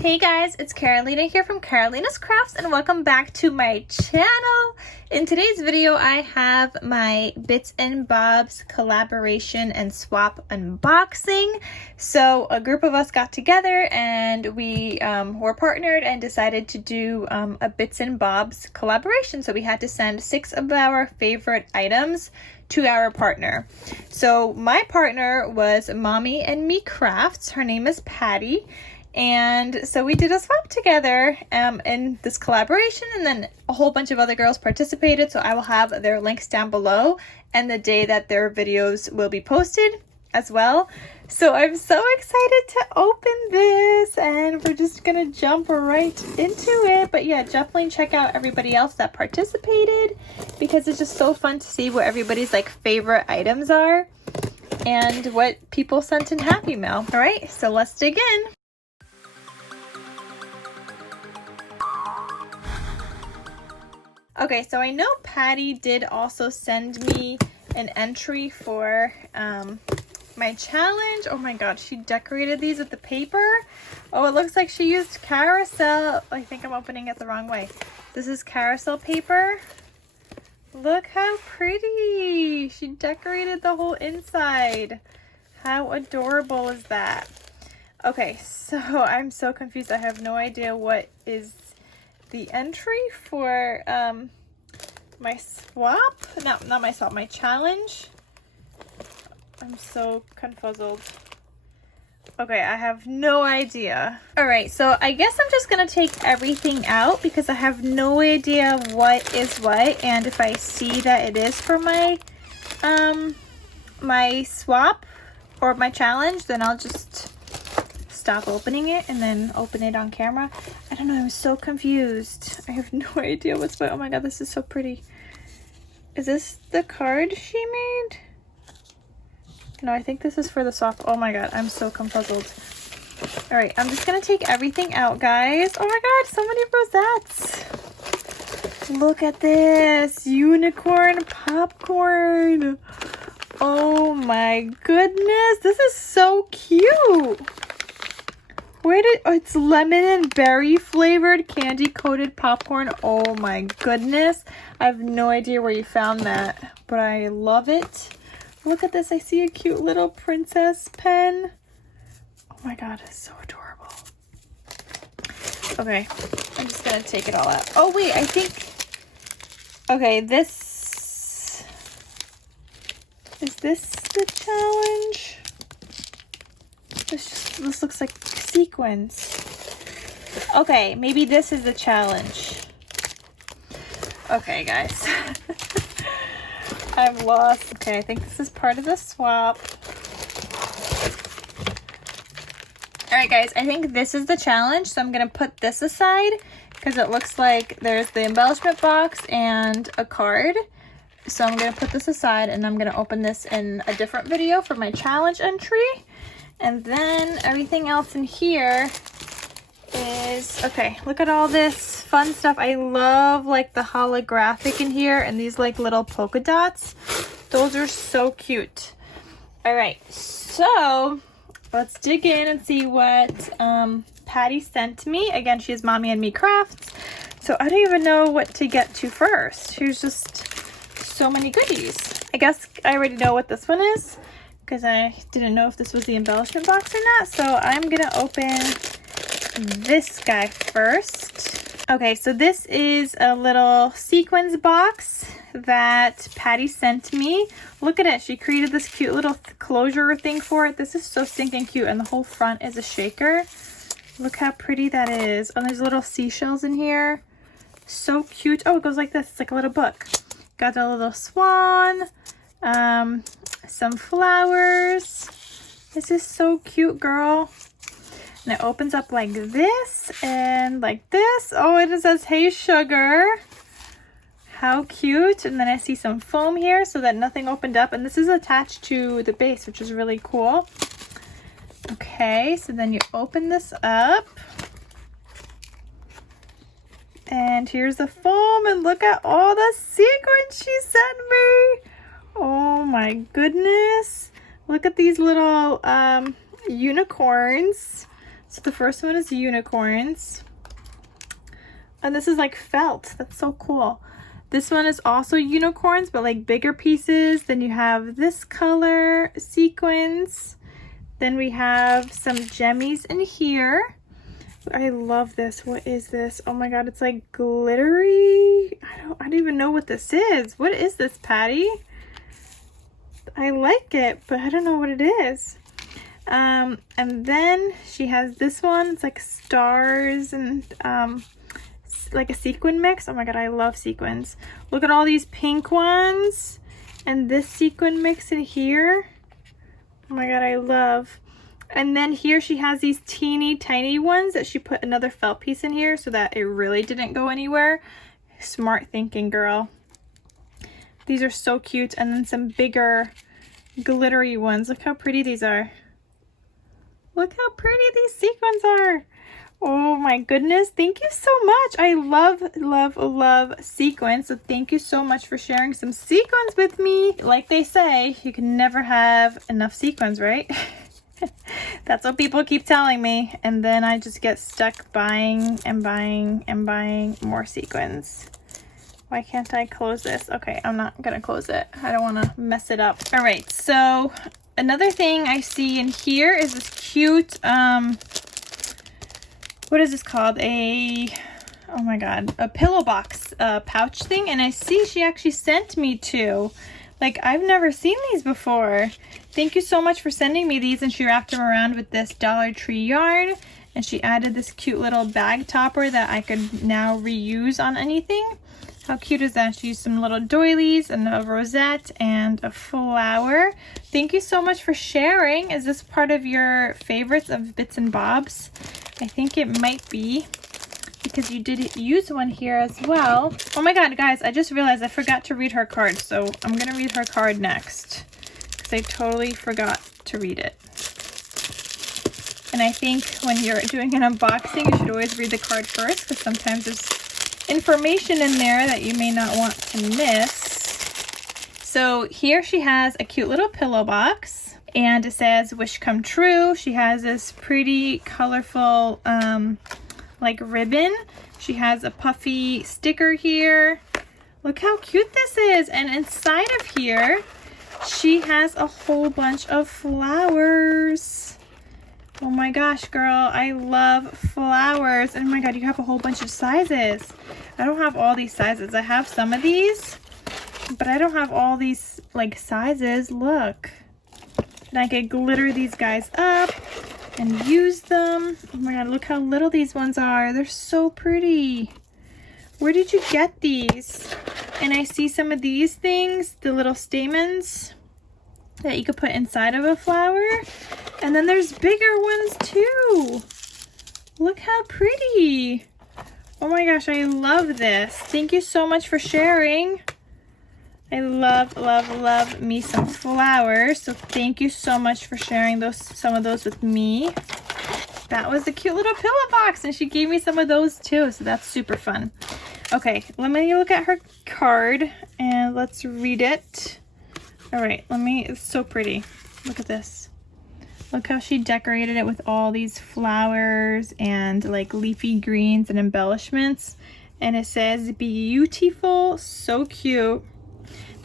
Hey guys, it's Karolina here from KarolinasKrafts and welcome back to my channel. In today's video, I have my Bits and Bobs collaboration and swap unboxing. So a group of us got together and we were partnered and decided to do a Bits and Bobs collaboration. So we had to send 6 of our favorite items to our partner. So my partner was Mommy and Me Crafts. Her name is Patty. And so we did a swap together in this collaboration, and then a whole bunch of other girls participated. So I will have their links down below and the day that their videos will be posted as well. So I'm so excited to open this, and we're just gonna jump right into it. But yeah, definitely check out everybody else that participated, because it's just so fun to see what everybody's like favorite items are and what people sent in Happy Mail. All right, so let's dig in. Okay, so I know Patty did also send me an entry for my challenge. Oh my god, she decorated these with the paper. Oh, it looks like she used carousel. I think I'm opening it the wrong way. This is carousel paper. Look how pretty. She decorated the whole inside. How adorable is that? Okay, so I'm so confused. I have no idea what is the entry for my swap, not my swap, my challenge. I'm so confuzzled. Okay, I have no idea. All right, so I guess I'm just gonna take everything out because I have no idea what is what, and if I see that it is for my my swap or my challenge, then I'll just stop opening it and then open it on camera. I don't know, I'm so confused. I have no idea what's what. Oh my god, this is so pretty. Is this the card she made? No, I think this is for the swap. Oh my god, I'm so confuzzled. All right, I'm just gonna take everything out, guys. Oh my god, so many rosettes. Look at this, unicorn popcorn. Oh my goodness, this is so cute. Where did, oh, it's lemon and berry flavored candy coated popcorn. Oh my goodness. I have no idea where you found that, but I love it. Look at this. I see a cute little princess pen. Oh my god, it's so adorable. Okay, I'm just gonna take it all out. Oh wait, I think, okay, this, is this the challenge? This looks like sequins. Okay, maybe this is the challenge. Okay, guys. I'm lost. Okay, I think this is part of the swap. Alright guys, I think this is the challenge, so I'm going to put this aside because it looks like there's the embellishment box and a card. So I'm going to put this aside and I'm going to open this in a different video for my challenge entry. And then everything else in here is, okay, look at all this fun stuff. I love like the holographic in here and these like little polka dots. Those are so cute. All right, so let's dig in and see what Patty sent me. Again, she is Mommy and Me Crafts. So I don't even know what to get to first. Here's just so many goodies. I guess I already know what this one is, because I didn't know if this was the embellishment box or not. So I'm gonna open this guy first. Okay, so this is a little sequins box that Patty sent me. Look at it, she created this cute little closure thing for it. This is so stinking cute, and the whole front is a shaker. Look how pretty that is. Oh, there's little seashells in here. So cute. Oh, it goes like this, it's like a little book. Got a little swan. Some flowers. This is so cute, girl. And it opens up like this and like this. Oh, it says, "Hey sugar." How cute. And then I see some foam here so that nothing opened up, and this is attached to the base, which is really cool. Okay, so then you open this up and here's the foam, and look at all the sequins she sent me. Oh my goodness. Look at these little unicorns. So the first one is unicorns. And this is like felt. That's so cool. This one is also unicorns, but like bigger pieces. Then you have this color, sequins. Then we have some gemmies in here. I love this. What is this? Oh my god, it's like glittery. I don't even know what this is. What is this, Patty? I like it, but I don't know what it is. And then she has this one. It's like stars and like a sequin mix. Oh my god, I love sequins. Look at all these pink ones and this sequin mix in here. Oh my god, I love. And then here she has these teeny tiny ones that she put another felt piece in here so that it really didn't go anywhere. Smart thinking, girl. These are so cute. And then some bigger glittery ones. Look how pretty these are. Look how pretty these sequins are. Oh my goodness. Thank you so much. I love, love, love sequins. So thank you so much for sharing some sequins with me. Like they say, you can never have enough sequins, right? That's what people keep telling me. And then I just get stuck buying and buying and buying more sequins. Why can't I close this? Okay, I'm not gonna close it. I don't wanna mess it up. All right, so another thing I see in here is this cute, what is this called? Oh my god, a pillow box pouch thing. And I see she actually sent me two. Like, I've never seen these before. Thank you so much for sending me these. And she wrapped them around with this Dollar Tree yarn. And she added this cute little bag topper that I could now reuse on anything. How cute is that? She used some little doilies and a rosette and a flower. Thank you so much for sharing. Is this part of your favorites of Bits and Bobs? I think it might be, because you did use one here as well. Oh my god, guys, I just realized I forgot to read her card. So I'm gonna read her card next, because I totally forgot to read it. And I think when you're doing an unboxing, you should always read the card first, because sometimes there's information in there that you may not want to miss. So here she has a cute little pillow box, and it says wish come true. She has this pretty colorful like ribbon. She has a puffy sticker here. Look how cute this is. And inside of here she has a whole bunch of flowers. Oh my gosh, girl, I love flowers. And oh my god, you have a whole bunch of sizes. I don't have all these sizes. I have some of these, but I don't have all these like sizes. Look. And I could glitter these guys up and use them. Oh my god, look how little these ones are. They're so pretty. Where did you get these? And I see some of these things, the little stamens that you could put inside of a flower. And then there's bigger ones too. Look how pretty. Oh my gosh, I love this. Thank you so much for sharing. I love, love, love me some flowers. So thank you so much for sharing some of those with me. That was a cute little pillow box, and she gave me some of those too. So that's super fun. Okay, let me look at her card and let's read it. All right, it's so pretty. Look at this. Look how she decorated it with all these flowers and like leafy greens and embellishments. And it says beautiful, so cute.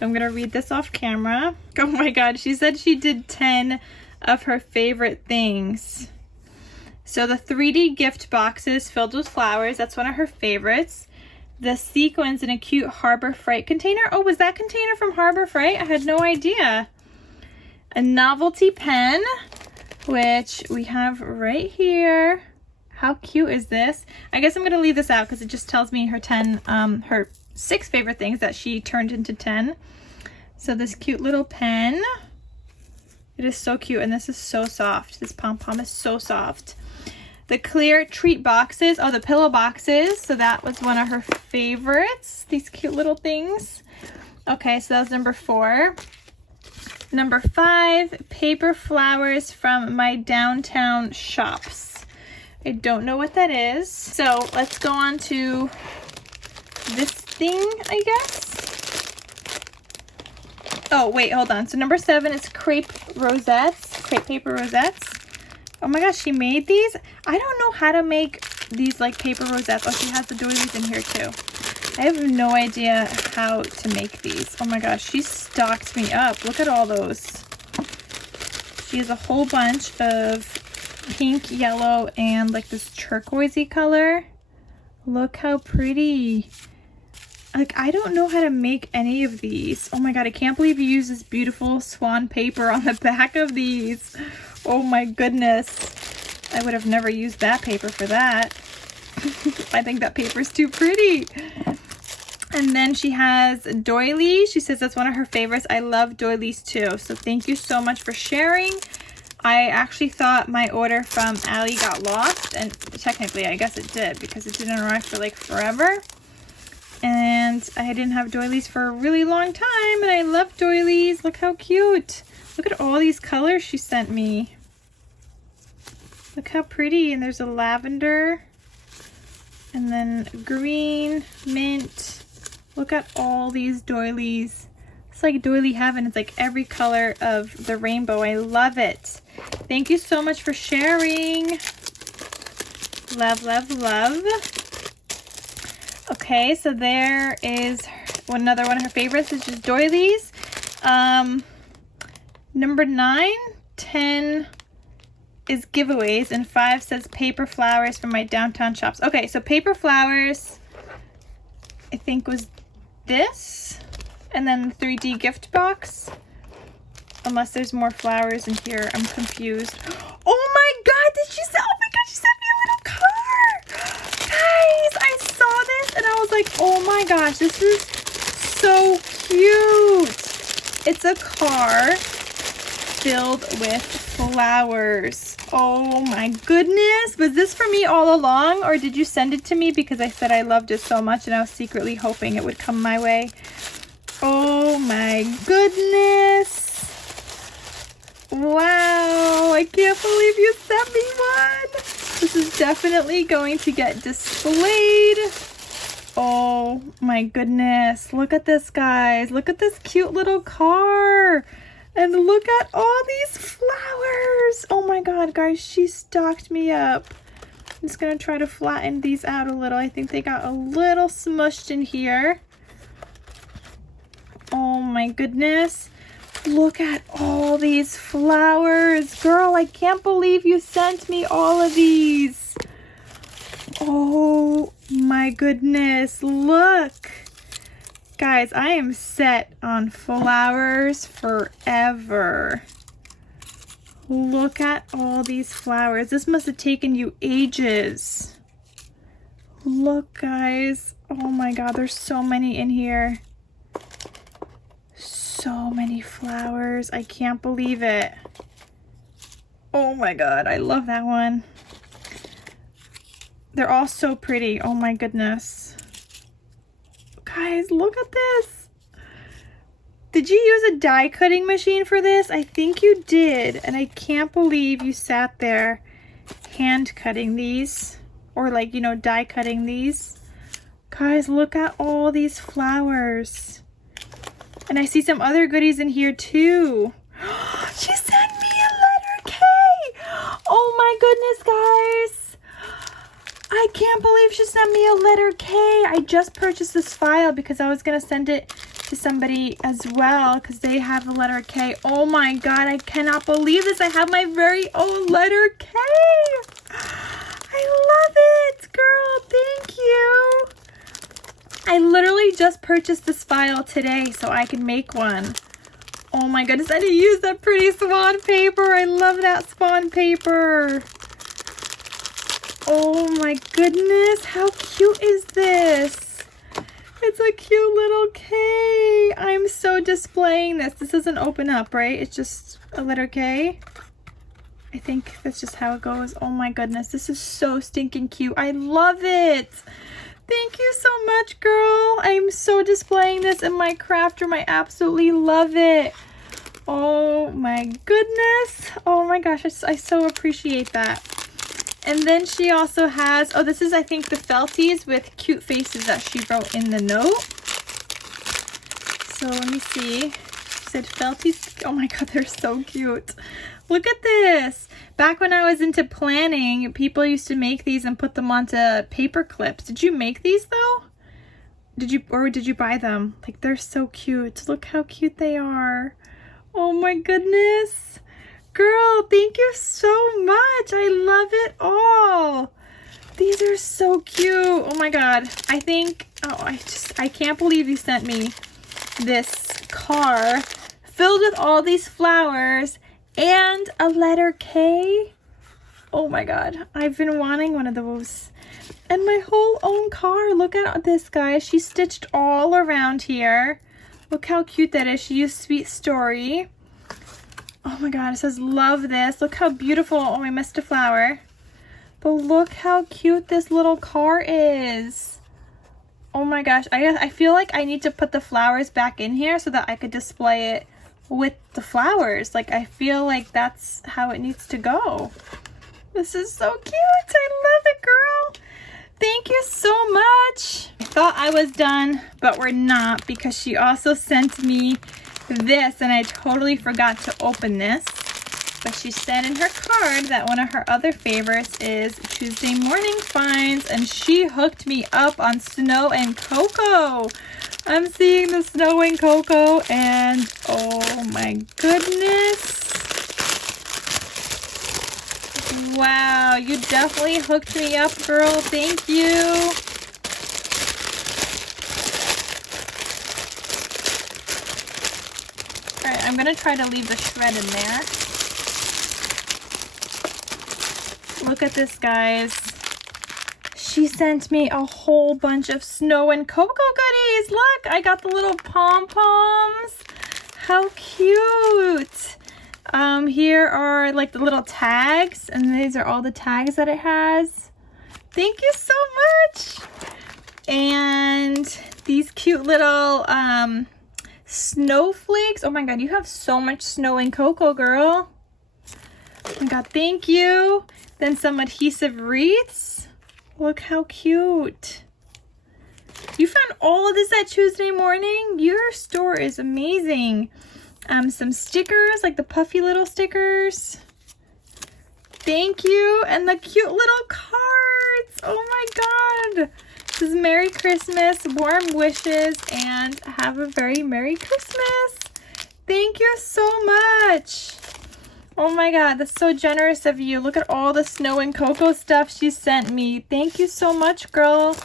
I'm gonna read this off camera. Oh my god, she said she did 10 of her favorite things. So the 3D gift boxes filled with flowers, that's one of her favorites. The sequins in a cute Harbor Freight container. Oh, was that container from Harbor Freight? I had no idea. A novelty pen, which we have right here. How cute is this? I guess I'm gonna leave this out because it just tells me her 6 favorite things that she turned into 10. So this cute little pen. It is so cute, and this is so soft. This pom-pom is so soft. The clear treat boxes, the pillow boxes. So that was one of her favorites, these cute little things. Okay, so that was number 4. Number 5, paper flowers from my downtown shops. I don't know what that is. So let's go on to this thing, I guess. Oh, wait, hold on. So number 7 is crepe rosettes, crepe paper rosettes. Oh my gosh, she made these? I don't know how to make these like paper rosettes. Oh, she has the doilies in here too. I have no idea how to make these. Oh my gosh, she stocked me up. Look at all those. She has a whole bunch of pink, yellow, and like this turquoisey color. Look how pretty. Like, I don't know how to make any of these. Oh my god, I can't believe you use this beautiful swan paper on the back of these. Oh my goodness. I would have never used that paper for that. I think that paper is too pretty. And then she has doilies. She says that's one of her favorites. I love doilies too. So thank you so much for sharing. I actually thought my order from Allie got lost, and technically I guess it did because it didn't arrive for like forever. And I didn't have doilies for a really long time, and I love doilies. Look how cute. Look at all these colors she sent me. Look how pretty. And there's a lavender, and then green, mint. Look at all these doilies. It's like doily heaven. It's like every color of the rainbow. I love it. Thank you so much for sharing. Love, love, love. Okay, so there is another one of her favorites, which is doilies. Number 9, 10 is giveaways, and 5 says paper flowers from my downtown shops. Okay, so paper flowers, I think was this, and then the 3D gift box. Unless there's more flowers in here, I'm confused. Oh my god, did she send, oh my god, she sent me a little car! Guys, I saw this and I was like, oh my gosh, this is so cute. It's a car filled with flowers. Oh my goodness. Was this for me all along, or did you send it to me because I said I loved it so much and I was secretly hoping it would come my way? Oh my goodness. Wow, I can't believe you sent me one. This is definitely going to get displayed. Oh my goodness. Look at this, guys. Look at this cute little car. And look at all these flowers. Oh my god, guys, she stocked me up. I'm just going to try to flatten these out a little. I think they got a little smushed in here. Oh my goodness. Look at all these flowers. Girl, I can't believe you sent me all of these. Oh my goodness. Look. Guys, I am set on flowers forever. Look at all these flowers. This must have taken you ages. Look, guys. Oh my god, there's so many in here. So many flowers. I can't believe it. Oh my god, I love that one. They're all so pretty. Oh my goodness. Guys, look at this. Did you use a die cutting machine for this? I think you did. And I can't believe you sat there hand cutting these. Or like, you know, die cutting these. Guys, look at all these flowers. And I see some other goodies in here too. She sent me a letter K. Oh my goodness, guys. I can't believe she sent me a letter K. I just purchased this file because I was going to send it to somebody as well because they have the letter K. Oh my god, I cannot believe this. I have my very own letter K. I love it, girl. Thank you. I literally just purchased this file today so I can make one. Oh my goodness, I didn't use that pretty swan paper. I love that swan paper. Oh my goodness, how cute is this? It's a cute little K. I'm so displaying this. This doesn't open up, right? It's just a letter K. I think that's just how it goes. Oh my goodness, this is so stinking cute. I love it. Thank you so much, girl. I'm so displaying this in my craft room. I absolutely love it. Oh my goodness. Oh my gosh, I so appreciate that. And then she also has, oh, this is, I think, the felties with cute faces that she wrote in the note. So let me see. She said felties. Oh my god, they're so cute. Look at this. Back when I was into planning, people used to make these and put them onto paper clips. Did you make these though? Did you buy them? Like, they're so cute. Look how cute they are. Oh my goodness. Girl, thank you so much. I love it all. These are so cute. Oh my god. I think, I can't believe you sent me this car filled with all these flowers and a letter K. Oh my god. I've been wanting one of those. And my whole own car. Look at this, guys. She stitched all around here. Look how cute that is. She used Sweet Story. Oh my god, it says love this. Look how beautiful. Oh, I missed a flower. But look how cute this little car is. Oh my gosh. I feel like I need to put the flowers back in here so that I could display it with the flowers. Like, I feel like that's how it needs to go. This is so cute. I love it, girl. Thank you so much. I thought I was done, but we're not, because she also sent me this and I totally forgot to open this. But she said in her card that one of her other favorites is Tuesday morning finds, and she hooked me up on snow and cocoa. I'm seeing the snow and cocoa and oh my goodness. Wow, you definitely hooked me up, girl. Thank you. All right, I'm gonna try to leave the shred in there. Look at this, guys. She sent me a whole bunch of snow and cocoa goodies. Look, I got the little pom-poms. How cute. Here are like the little tags, and these are all the tags that it has. Thank you so much. And these cute little snowflakes. Oh my god, you have so much snow and cocoa, girl. Oh my god, thank you. Then some adhesive wreaths. Look how cute. You found all of this at Tuesday morning? Your store is amazing. Some stickers, like the puffy little stickers. Thank you. And the cute little cards. Oh my god. This is Merry Christmas, warm wishes, and have a very Merry Christmas. Thank you so much. Oh my god, that's so generous of you. Look at all the snow and cocoa stuff she sent me. Thank you so much, girl.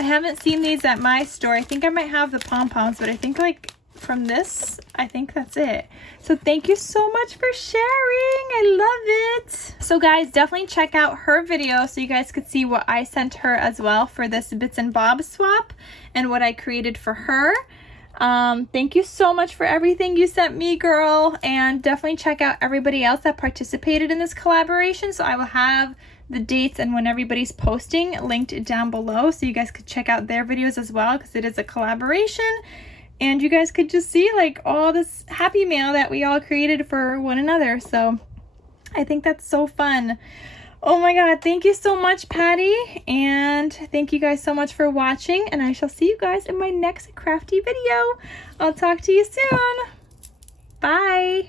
I haven't seen these at my store. I think I might have the pom-poms, but I think like from this, I think that's it. So thank you so much for sharing. I love it. So guys, definitely check out her video so you guys could see what I sent her as well for this bits and bobs swap and what I created for her. Thank you so much for everything you sent me, girl, and definitely check out everybody else that participated in this collaboration. So I will have the dates and when everybody's posting linked down below so you guys could check out their videos as well, because it is a collaboration and you guys could just see like all this happy mail that we all created for one another. So I think that's so fun. Oh my god, thank you so much, Patty, and thank you guys so much for watching, and I shall see you guys in my next crafty video. I'll talk to you soon. Bye.